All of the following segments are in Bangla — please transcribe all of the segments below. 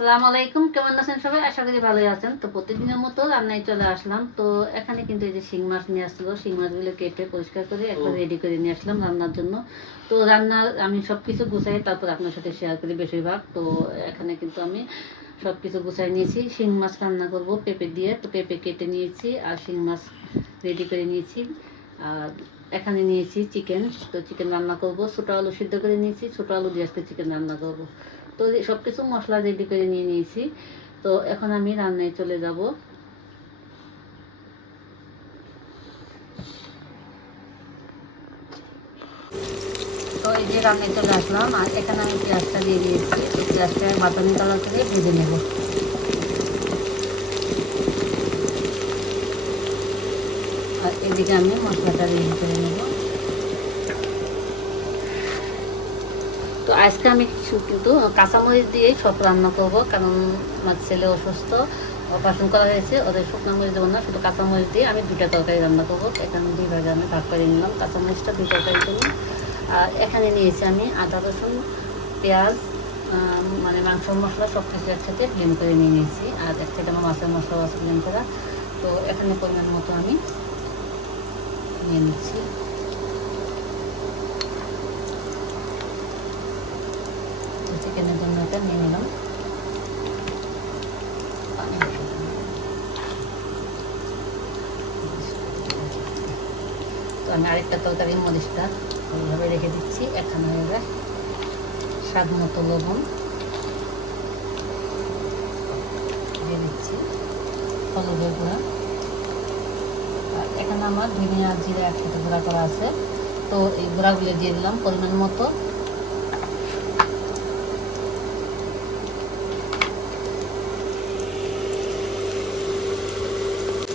আসসালামু আলাইকুম, কেমন আছেন সবাই? আশা করি ভালোই আছেন। তো প্রতিদিনের মতো রান্নায় চলে আসলাম। তো এখানে কিন্তু এই যে শিং মাছ নিয়ে আসলো, শিং মাছগুলো কেটে পরিষ্কার করে একবার রেডি করে নিয়ে আসলাম রান্নার জন্য। তো রান্নার আমি সব কিছু গুছাই তারপর আপনার সাথে শেয়ার করি বেশিরভাগ। তো এখানে কিন্তু আমি সব কিছু গুছাই নিয়েছি। শিং মাছ রান্না করব পেঁপে দিয়ে। তো পেঁপে কেটে নিয়েছি আর শিং মাছ রেডি করে নিয়েছি। আর এখানে নিয়েছি চিকেন। তো চিকেন রান্না করব। ছোটো আলু সিদ্ধ করে নিয়েছি, ছোটো আলু দিয়ে আজকে চিকেন রান্না করব। তো সব কিছু মশলা রেডি করে নিয়ে নিয়েছি। তো এখন আমি রান্নায় চলে যাব। তো এই যে রান্নায় চলে আসলাম আর এখানে আমি পেঁয়াজটা দিয়ে দিয়েছি। তো পেঁয়াজটা বাদামি কালার করে ভেজে নেব। আর এদিকে আমি মশলাটা রেডি করে নেব। তো আজকে আমি কিন্তু কাঁচামরিচ দিয়েই সব রান্না করব, কারণ আমার ছেলে অসুস্থ, অপারেশন করা হয়েছে। ওদের শুকনো মরিচ দেবো না, শুধু কাঁচামরিচ দিয়ে আমি দুটা তরকারি রান্না করবো। এখানে দুই ভাগে আমি ভাগ করে নিলাম কাঁচামরিচটা দুই তরকারির জন্য। আর এখানে নিয়েছি আমি আদা রসুন পেঁয়াজ, মানে মাংসর মশলা সব কিছু একসাথে ব্লেন্ড করে নিয়ে নিয়েছি। আর একসাথে আমার মাছের মশলাও আছে ব্লেন্ড করা। তো এখানে পরিমাণ মতো আমি নিয়ে নিচ্ছি। চিকেনের জন্য এটা নিয়ে নিলাম। তো আমি আরেকটা তরকারি মরিচটা ওইভাবে রেখে দিচ্ছি। এখানে হয়ে যায় স্বাদ মতো লবণ দিয়ে দিচ্ছি, হলুদের গুঁড়া। আর এখানে আমার ধনিয়া জিরা একসাথে গুঁড়া করা আছে। তো এই গুঁড়াগুলো দিয়ে দিলাম পরিমাণ মতো।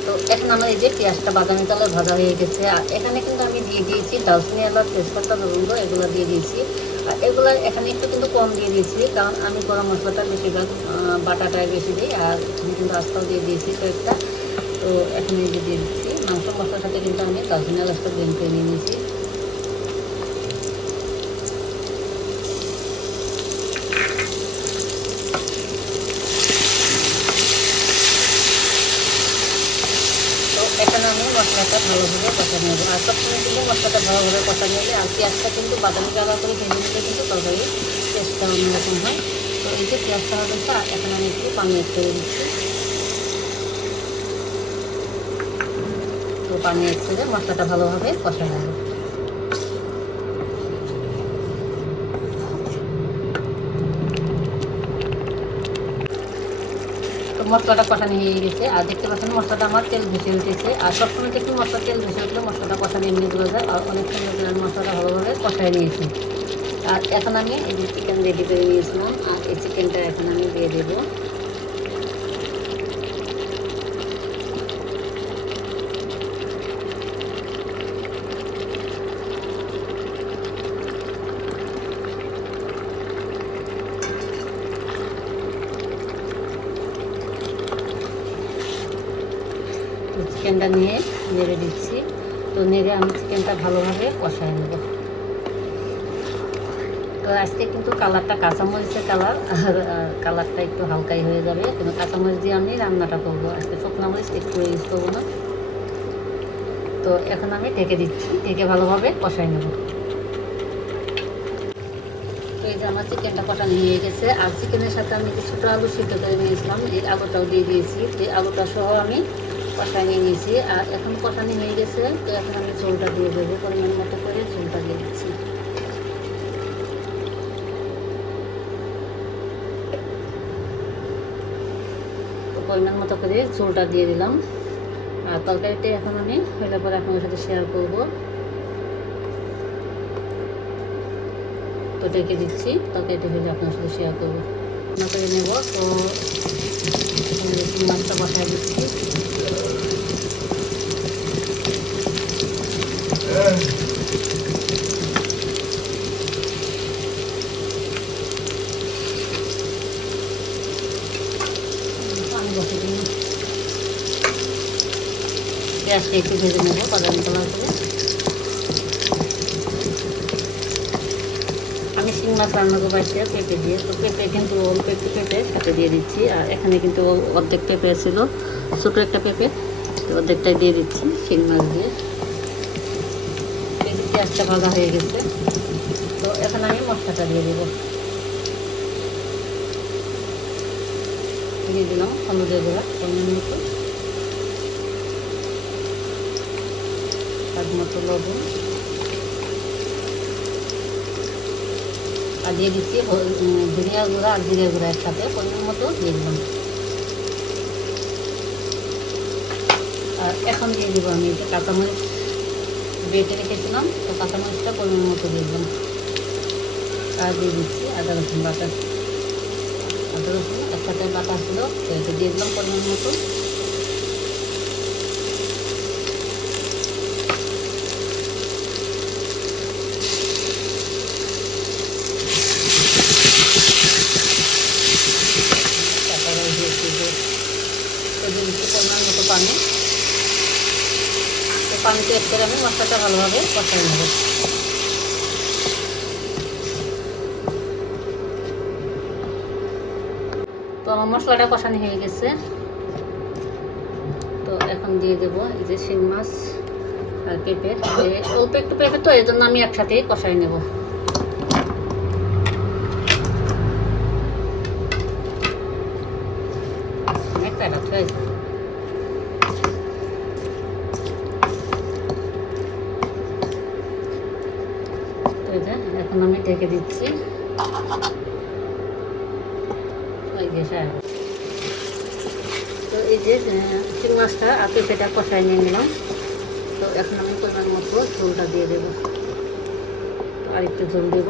তো এখন আমার এই যে পেঁয়াজটা বাদামি কালার ভাজা হয়ে গেছে। আর এখানে কিন্তু আমি দিয়ে দিয়েছি দারচিনি এলাচ তেজপাতা লবঙ্গ, এগুলো দিয়ে দিয়েছি। আর এগুলো এখানে একটু কিন্তু কম দিয়ে দিয়েছি, কারণ আমি গরম মশলাটা বেশিরভাগ বাটাটায় বেশি দিই। আর এখানে কিন্তু আস্তাও দিয়ে দিয়েছি কয়েকটা। তো এখন এই যে দিয়ে দিচ্ছি মাংস মশলার সাথে কিন্তু আমি দারচিনি এলাচটা ব্লেন্ড করে নিয়ে নিয়েছি। এখানে আমি মশলাটা ভালোভাবে কষা নেব। আর সবসময় কিন্তু মশলাটা ভালোভাবে কষা নিলে আর পেঁয়াজটা কিন্তু বাদামি কালার করে ভেজে নিলে কিন্তু তরকারি টেস্টটা অন্যরকম হয়। তো এই যে পেঁয়াজটা হবে, এখন আমি একটু পানি অ্যাড করে দিচ্ছি। তো পানি অ্যাড করে মশলাটা ভালোভাবে কষা নেব। মশলাটা কষানো হয়ে গেছে। আর দেখতে পাচ্ছেন মশলাটা আমার তেল ভেসে উঠেছে। আর সবসময় দেখি মশলা তেল ভেসে উঠলে মশলাটা কষানো এমনি বোঝা যায়। আর অনেক সুন্দর করে মশলাটা ভালোভাবে কষায় নিয়েছি। আর এখন আমি এই যে চিকেন রেডি করে নিয়েছিলাম, আর এই চিকেনটা এখন আমি দিয়ে দেবো। চিকেনটা নিয়ে নেড়ে দিচ্ছি। তো নেড়ে আমি চিকেনটা ভালোভাবে কষায় নেব। তো আজকে কিন্তু কালারটা কাঁচামরিচের কালার, আর কালারটা একটু হালকাই হয়ে যাবে, কিন্তু কাঁচামরিচ দিয়ে আমি রান্নাটা করবো। আজকে শুকনো মরিচ একটু ইউজ করবো না। তো এখন আমি ঢেকে দিচ্ছি, ঢেকে ভালোভাবে কষাই নেব। তো এই যে আমার চিকেনটা কষানো হয়ে গেছে। আর চিকেনের সাথে আমি ছোটো আলু সিদ্ধ করে নিয়েছিলাম, এই আলুটাও দিয়ে দিয়েছি। এই আলুটা সহ আমি কষাই নিয়ে নিয়েছি। আর এখন কষানি হয়ে গেছে। তো এখন আমি ঝোলটা দিয়ে দেবো, পরিমাণ মতো করে ঝোলটা দিয়ে দিচ্ছি। তো পরিমাণ মতো করে ঝোলটা দিয়ে দিলাম। আর তরকারিটা এখন আমি হইলে পরে আপনাদের সাথে শেয়ার করবো। তো ঢেকে দিচ্ছি, তরকারিটা হলে আপনার সাথে শেয়ার করবো। রান্না করে নেব। তো মাছটা বসায় দিচ্ছি। আমি বসে দিই, পেঁয়াজটা একটু ভেজে নেবো বাদামি কালার করে। আমি শিং মাছ রান্না করবো আজকে পেঁপে দিয়ে। তো পেঁপে কিন্তু অল্প একটু পেঁপে সাথে দিয়ে দিচ্ছি। আর এখানে কিন্তু অর্ধেক পেঁপে ছিল, ছোটো একটা পেঁপে, তো অর্ধেকটাই দিয়ে দিচ্ছি শিং মাছ দিয়ে। পেঁয়াজটা ভাজা হয়ে গেছে, তো এখন আমি মশলাটা দিয়ে দেবো। দিয়ে দিলাম হলুদের গুঁড়া পরিমাণ মতো, স্বাদ মতো লবণ, আর দিয়ে দিচ্ছি ধনিয়া গুঁড়া আর জিরে গুঁড়া একসাথে পরিমাণ মতো দিয়ে দিলাম। আর এখন দিয়ে দিব আমি যে কাঁচামরিচ বেটে রেখেছিলাম, তো কাঁচামরিচটা পরিমাণ মতো দিয়ে দিলাম। আর দিয়ে দিচ্ছি আদা রসুন বাটা, আদা রসুন একসাথে বাটা ছিল, তো এটা দিয়ে দিলাম পরিমাণ মতো। দিয়ে দিচ্ছি পরিমাণ মতো পানি। তো পানিতে এড করে আমি মশলাটা ভালোভাবে কষাই নেব। তো আমার মশলাটা কষানো হয়ে গেছে, তো এখন দিয়ে দেবো এই যে শিং মাছ আর পেঁপে। অল্প একটু পেঁপে, তো এই জন্য আমি একসাথে কষাই নেব। এখন আমি ঢেকে দিচ্ছি। তো এই যে শিং মাছটা আর পেঁপেটা কষাই নিয়ে নিলাম, তো এখন আমি পরিমাণ মতো ঝোলটা দিয়ে দেবো। আর একটু ঝোল দেব।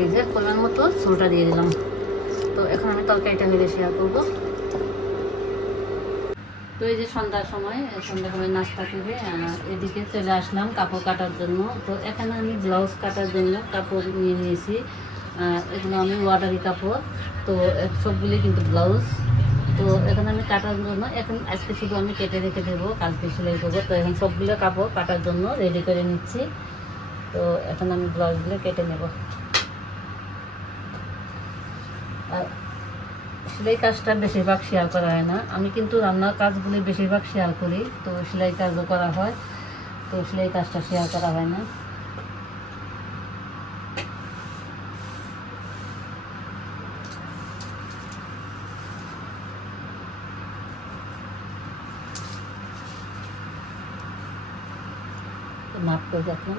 এই যে পরিমাণ মতো ঝোলটা দিয়ে দিলাম। তো এখন আমি তরকারিটা হয়ে শেয়ার করবো। তো এই যে সন্ধ্যার সময় নাস্তা করে এদিকে চলে আসলাম কাপড় কাটার জন্য। তো এখানে আমি ব্লাউজ কাটার জন্য কাপড় নিয়ে নিয়েছি। এগুলো আমি ওয়াটারি কাপড়, তো সবগুলি কিন্তু ব্লাউজ। তো এখানে আমি কাটার জন্য এখন আজকে শুধু আমি কেটে রেখে দেবো, কালকে সেলাই করবো। তো এখন সবগুলো কাপড় কাটার জন্য রেডি করে নিচ্ছি। তো এখন আমি ব্লাউজগুলো কেটে নেব। আর সেলাই কাজটা বেশিরভাগ শেয়ার করা হয় না, আমি কিন্তু রান্নার কাজগুলি বেশিরভাগ শেয়ার করি। তো সেলাই কাজও করা হয়, তো সেলাই কাজটা শেয়ার করা হয় না। মাপ করে রাখলাম।